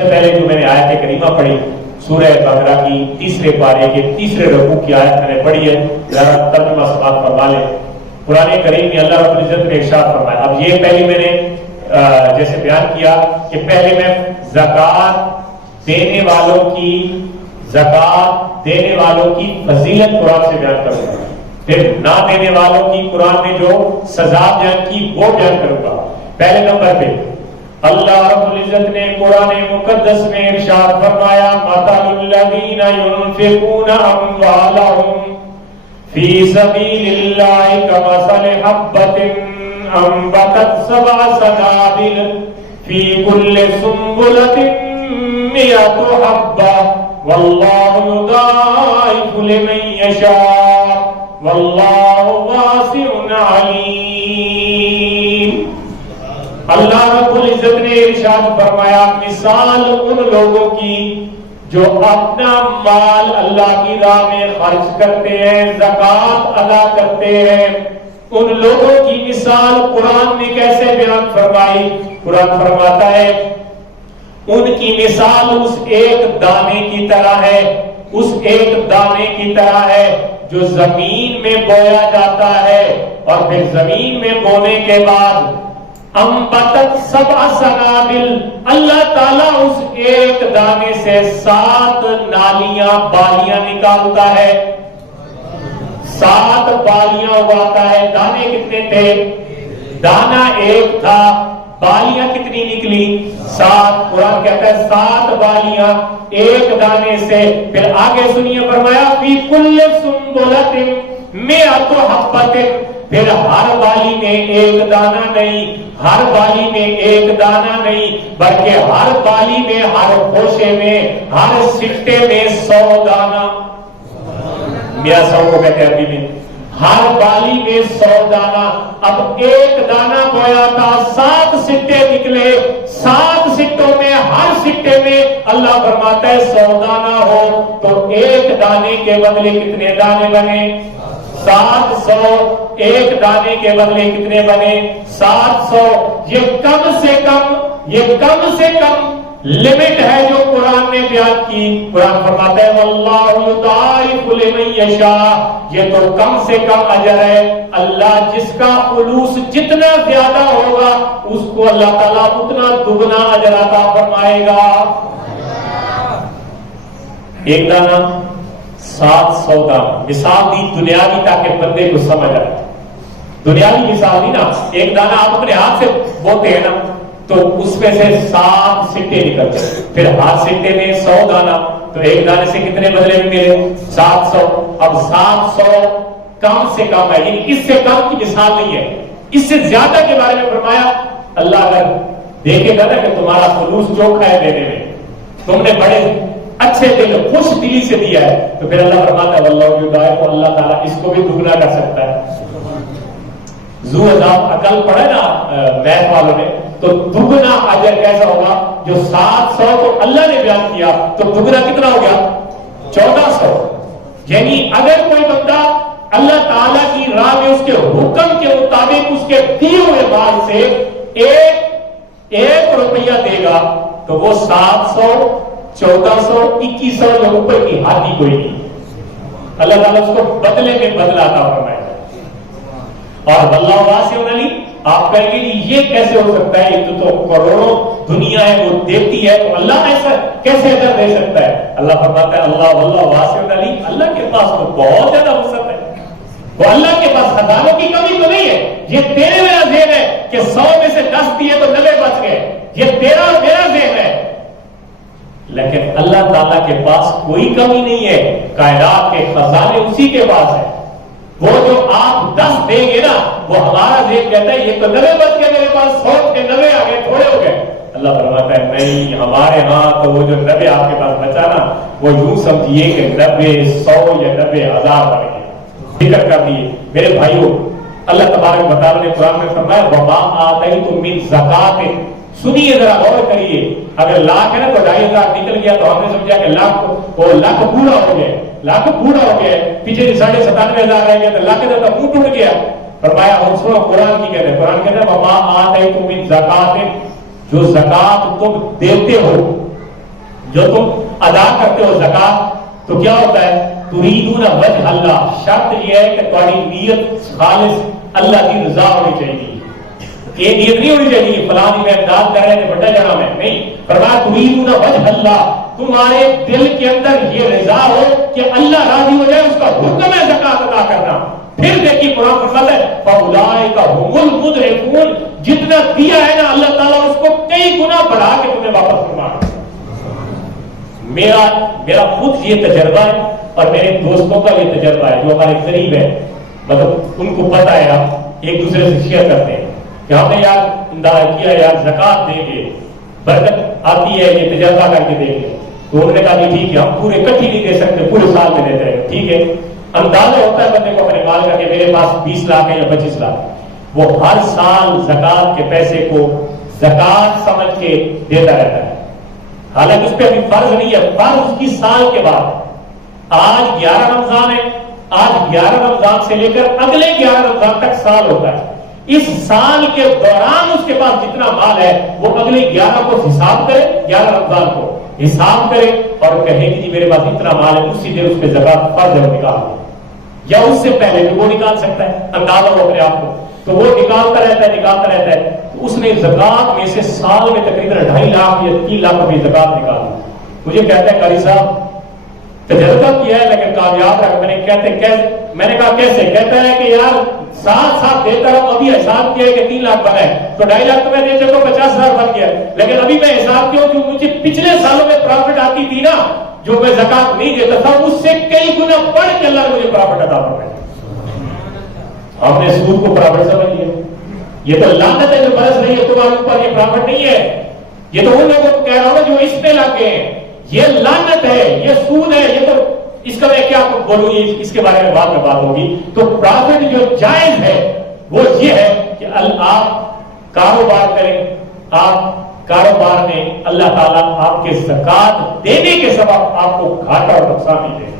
پہلے جو میں نے آیت کریمہ پڑھی سورہ بقرہ کی تیسرے پارے کے تیسرے رکوع کی آیت میں نے پڑھی ہے، ذرا ترجمہ سماعت فرما لیں۔ قرآن کریم میں اللہ رب العزت نے ارشاد فرمایا، اب یہ پہلے میں نے جیسے بیان کیا کہ پہلے میں زکوٰۃ دینے والوں کی فضیلت قرآن سے بیان کروں گا، پھر نہ دینے والوں کی قرآن نے جو سزا بیان کی وہ بیان کروں گا۔ پہلے نمبر پہ اللہ رب العزت نے قرآن مقدس میں ارشاد فرمایا، مثل الذین ينفقون اموالهم فی سبیل اللہ کمثل حبۃ انبتت سبع سنابل فی کل سنبلۃ مئۃ حبۃ واللہ یضاعف لمن یشاء واللہ واسع علیم۔ اللہ رب العزت نے ارشاد فرمایا، مثال ان لوگوں کی جو اپنا مال اللہ کی راہ میں خرچ کرتے ہیں، زکوٰۃ ادا کرتے ہیں، ان لوگوں کی مثال قرآن نے کیسے بیان فرمائی؟ قرآن فرماتا ہے ان کی مثال اس ایک دانے کی طرح ہے، اس ایک دانے کی طرح ہے جو زمین میں بویا جاتا ہے، اور پھر زمین میں بونے کے بعد انبتت سبع سنابل، اللہ تعالیٰ اس ایک دانے سے 7 نالیاں بالیاں نکالتا ہے، 7 بالیاں اگاتا ہے۔ دانے کتنے تھے؟ دانا ایک تھا، بالیاں کتنی نکلی؟ 7۔ قرآن کہتا ہے 7 بالیاں ایک دانے سے۔ پھر آگے سنیے، فرمایا فی کل سنبلۃ مئۃ حبۃ، پھر ہر بالی میں ایک دانہ نہیں، ہر بالی میں ایک دانہ نہیں، بلکہ ہر بالی میں، ہر خوشے میں، ہر سٹے میں 100 دانہ، میاں 100 کو کہتے ہیں عربی میں، ہر بالی میں 100 دانہ۔ اب ایک دانہ بویا تھا، 7 سٹے نکلے، 7 سٹوں میں، ہر سٹے میں اللہ فرماتا ہے 100 دانہ ہو، تو ایک دانے کے بدلے کتنے دانے بنے؟ 700۔ ایک دانے کے بدلے کتنے بنے؟ 700۔ یہ کم سے کم لمٹ ہے جو قرآن نے بیان کی۔ قرآن فرماتا ہے واللہ یضاعف لمن یشاء، یہ تو کم سے کم اجر ہے، اللہ جس کا خلوص جتنا زیادہ ہوگا اس کو اللہ تعالیٰ اتنا دگنا اجر عطا فرمائے گا۔ ایک دانہ 700 دانہ، مثال دی دنیاوی تاکہ بندے کو سمجھ آئے، دنیاوی مثال نہیں نا۔ ایک دانہ آپ اپنے ہاتھ سے بوتے ہیں نا تو اس میں سے 7 سٹے نکلتے، پھر ہر سٹے میں 100 دانہ، تو ایک دانے سے کتنے بدلے میں ملے؟ 700۔ اب 700 کم سے کم ہے، یعنی اس سے کم کی مثال نہیں ہے، اس سے زیادہ کے بارے میں فرمایا اللہ اگر دیکھے گا نا کہ تمہارا خلوص چوکھا ہے دینے میں، تم نے بڑے اچھے دل خوش دلی سے دیا ہے، تو پھر اللہ فرماتا ہے واللہ یضاعف، اللہ تعالیٰ اس کو بھی دگنا کر سکتا ہے۔ ذو عذاب عقل پڑھے نا میتھ والوں نے، تو دگنا اجر کیسا ہوگا؟ جو 700 تو اللہ نے بیان کیا، تو دگنا کتنا ہو گیا؟ 1400۔ یعنی اگر کوئی بندہ اللہ تعالیٰ کی راہ میں اس کے حکم کے مطابق اس کے دیے ہوئے مال سے ایک روپیہ دے گا تو وہ 700 1400 2100 کے اوپر کی ہاتھی کوئی نہیں، اللہ تعالیٰ اس کو بدلے میں بدلا عطا فرمائے گا۔ اور واللہ واسع علیم، آپ کہیں گے یہ کیسے ہو سکتا ہے، یہ تو کروڑوں دنیا ہے وہ دیتی ہے، تو اللہ ایسا کیسے اجر دے سکتا ہے؟ اللہ فرماتا ہے اللہ واللہ واسع علیم، اللہ کے پاس تو بہت زیادہ وسعت ہے، وہ اللہ کے پاس خزانوں کی کمی تو نہیں ہے۔ یہ تیرے میرا ذہن ہے کہ 100 میں سے 10 دیے تو 90 بچ گئے، یہ تیرا اور میرا ذہن ہے، لیکن اللہ تعالیٰ کے پاس کوئی کمی نہیں ہے، کائنات کے خزانے اسی کے پاس ہے۔ وہ جو آپ 10 دیں گے نا، وہ ہمارا ذہن کہتا ہے یہ تو 90 بچ گئے میرے پاس، 100 کے 90 آ گئے، تھوڑے ہو گئے۔ اللہ فرماتا ہے نہیں، ہمارے ہاں تو وہ جو 90 آپ کے پاس بچا نا، وہ یوں سمجھیے کہ 90 100 یا 90 1000 بن گئے۔ فکر کر دیے میرے بھائیوں، اللہ تبارک و تعالیٰ نے قرآن میں فرمایا وما آتیتم من زکات، سنیے ذرا غور کریے، اگر لاکھ ہے نا تو 2500 نکل گیا تو ہم نے سمجھا کہ لاکھ پورا ہو گیا، لاکھ پورا ہو گیا، پیچھے 97,500 رہ گیا تو لاکھ کا منہ ٹوٹ گیا۔ فرمایا ہم سنو قرآن کی کہتے ہیں، قرآن کہتے ہیں وما آتیتم من زکات، جو زکات تم دیتے ہو جو تم ادا کرتے ہو زکات تو کیا ہوتا ہے؟ تریدون وجہ اللہ، شرط یہ ہے کہ تمہاری نیت خالص اللہ کی رضا ہونی چاہیے. یہ نیت نہیں ہونی چاہیے کہ فلاں میں امداد کر رہے ہیں بڑا جگہ میں نہیں. فرمایا تریدون وجہ اللہ، تمہارے دل کے اندر یہ رضا ہو کہ اللہ راضی ہو جائے، اس کا حکم ہے زکات ادا کرنا. پھر دیکھیے قرآن فرماتا ہے فاولئک هم المضعفون، جتنا دیا ہے نا اللہ تعالیٰ اس کو کئی گنا بڑھا کے تمہیں واپس فرما. میرا خود یہ تجربہ ہے اور میرے دوستوں کا یہ تجربہ ہے جو ہمارے قریب ہے، مطلب ان کو پتا ہے، ہم ایک دوسرے سے شیئر کرتے ہیں کہ ہم نے یار انداز کیا یار زکات دیں گے برکت آتی ہے، یہ تجربہ کر کے دیں گے. تو انہوں نے کہا جی ٹھیک ہے، ہم پورے اکٹھی نہیں دے سکتے، پورے سال میں دیتے ہیں. ٹھیک ہے، اندازہ ہوتا ہے بندے کو اپنے مال کا کہ میرے پاس 20 لاکھ ہے یا 25 لاکھ، وہ ہر سال زکات کے پیسے کو زکات سمجھ کے دیتا رہتا ہے. حالانکہ اس پہ ابھی فرض نہیں ہے، فرض اس کی سال کے بعد. آج 11 رمضان ہے، آج 11 رمضان سے لے کر اگلے 11 رمضان تک سال ہوتا ہے. اس سال کے دوران اس کے پاس جتنا مال ہے وہ اگلے 11 کو حساب کرے، 11 رمضان کو حساب کرے اور کہے کہ جی میرے پاس اتنا مال ہے، اسی دن اس پہ زکات فرض ہے وہ نکال دے، یا اس سے پہلے بھی وہ نکال سکتا ہے، اندازہ ہو اپنے آپ کو. تو وہ نکالتا رہتا ہے. تو اس نے زکات میں سے سال میں تقریباً 2.5 لاکھ یا 3 لاکھ روپے زکات نکالی. مجھے کہتا ہے قاری صاحب تجربہ کیا ہے لیکن کامیاب رہا. میں نے کہا کیسے؟ کہتا ہے کہ یار ساتھ دیتا رہا، ابھی حساب کیا ہے کہ 3 لاکھ بنا ہے تو 2.5 لاکھ تو میں دے چکا، 50,000 بن گیا. لیکن ابھی میں حساب کیا جو مجھے پچھلے سالوں میں پرافٹ آتی تھی نا، جو میں زکات نہیں دیتا تھا، اس سے کئی گنا بڑھ کے اللہ نے مجھے پرافٹ عطا فرمایا. ہم نے سود کو پرافٹ سمجھ لیا. یہ تو لعنت ہے جو برس رہی ہے تمہارے اوپر، یہ پرافٹ نہیں ہے. یہ تو ان لوگوں کو کہہ رہا ہوں جو اس پہ لگ گئے ہیں، یہ لعنت ہے، یہ سود ہے. یہ تو اس کا میں کیا بولوں، اس کے بارے میں بعد میں بات ہوگی. تو پرافٹ جو جائز ہے وہ یہ ہے کہ آپ کاروبار کریں، آپ کاروبار میں اللہ تعالیٰ آپ کے زکات دینے کے سبب آپ کو گھاٹا اور نقصان نہیں دے.